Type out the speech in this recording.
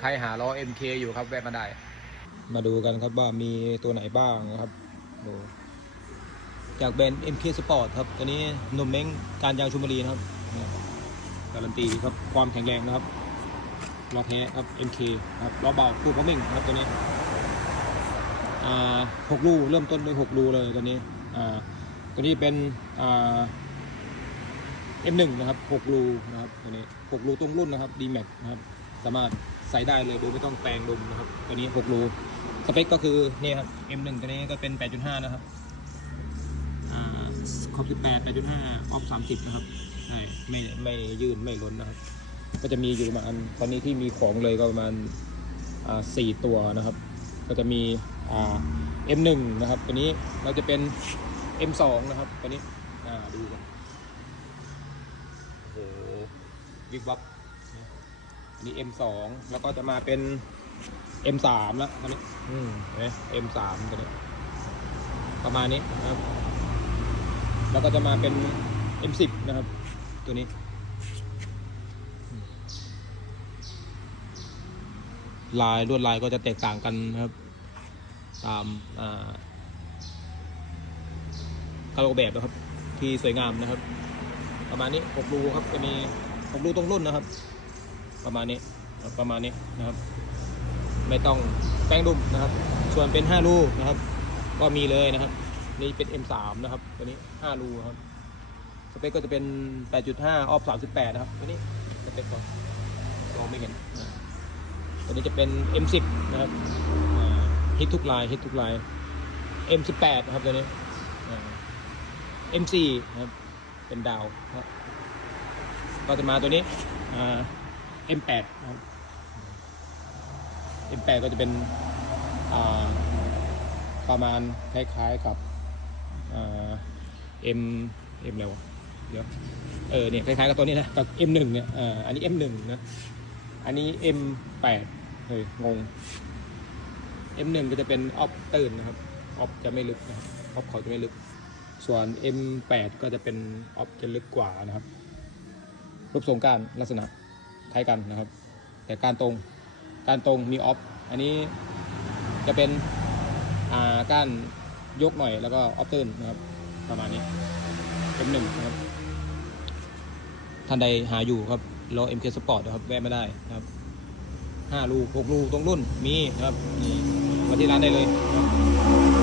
ใครหาล้อ MK อยู่ครับแวะมาได้ มาดูกันครับว่ามีตัวไหนบ้างนะครับดูจากแบรนด์ MK Sport ครับตัวนี้นมเม้งการยางชุมบุรีนะครับเนี่ยการันตีครับความแข็งแรงนะครับล้อแท้ครับ MK ครับล้อเบาคู่พะมิ่งครับตัวนี้อ่าหกลูเริ่มต้นด้วยหกลูเลยตัวนี้อ่าตัวนี้เป็นอ่า M1 นะครับ6รูนะครับตัวนี้6รูตรงรุ่นนะครับ D-Max นะครับ สามารถ ใส่ได้เลยโดยไม่ต้องแปลงลมนะครับ ตัวนี้6รูสเปคก็คือนี่ครับ M1 ตัวนี้ก็เป็น 8.5 นะครับอ่าขอบ18 8.5ออฟ30 นะครับใช่ไม่ไม่ยืนไม่ล้นนะครับ ก็จะมีอยู่ประมาณตอนนี้ที่มีของเลยก็ประมาณอ่าสี่ตัวนะครับ ก็จะมีอ่า M1 นะครับ ตัวนี้เราจะเป็น M2 นะครับตัวนี้อ่าดูกันโอ้โหวิบวับ อันนี้ M2 แล้วก็จะมาเป็น M3 แล้วอันนี้อืมเห็นไหม M3 ตัวนี้ประมาณนี้นะครับ แล้วก็จะมาเป็น M10 นะครับ ตัวนี้อืมลายลวดลายก็จะแตกต่างกันนะครับ ตามอ่าการออกแบบนะครับ ที่สวยงามนะครับ ประมาณนี้6รูครับจะมี6รูตรงรุ่นนะครับ ประมาณนี้ครับประมาณนี้นะครับ ไม่ต้องแป้งดุมนะครับ ส่วนเป็น 5 รูนะครับ ก็มีเลยนะครับ นี่เป็น M3 นะครับ ตัวนี้ 5 รูครับ สเปคก็จะเป็น 8.5 ออฟ 38 นะครับ ตัวนี้สเปคก่อนมองไม่เห็น ตัวนี้จะเป็น M10 นะครับฮิตทุกลายฮิตทุกลาย M18 นะครับตัวนี้ M4 นะครับ เป็นดาวครับก็จะมาตัวนี้อ่า M8 นะครับ M8 ก็จะเป็นประมาณคล้าย ๆกับอ่า M M อะไรวะเดี๋ยวเออเนี่ยคล้ายๆกับตัวนี้นะกับ M1 เนี่ยอ,อันนี้ M1 นะอันนี้ M8 เฮ้ยงง M1 ก็จะเป็นออฟตื่นนะครับออฟจะไม่ลึกนะครับออฟเขาจะไม่ลึก ส่วน M8 ก็จะเป็นออฟจะลึกกว่านะครับ รูปทรงการลักษณะ ล้ายกันนะครับ แต่การตรงการตรงมีออฟอันนี้จะเป็นก้านยกหน่อยแล้วก็ออฟตื้นนะครับ ประมาณนี้ M1 นะครับท่านใดหาอยู่ครับรอ MK Sport นะครับแวะไม่ได้นะครับห้าลูกหกลูกตรงรุ่นมีนะครับมาที่ร้านได้เลยครับ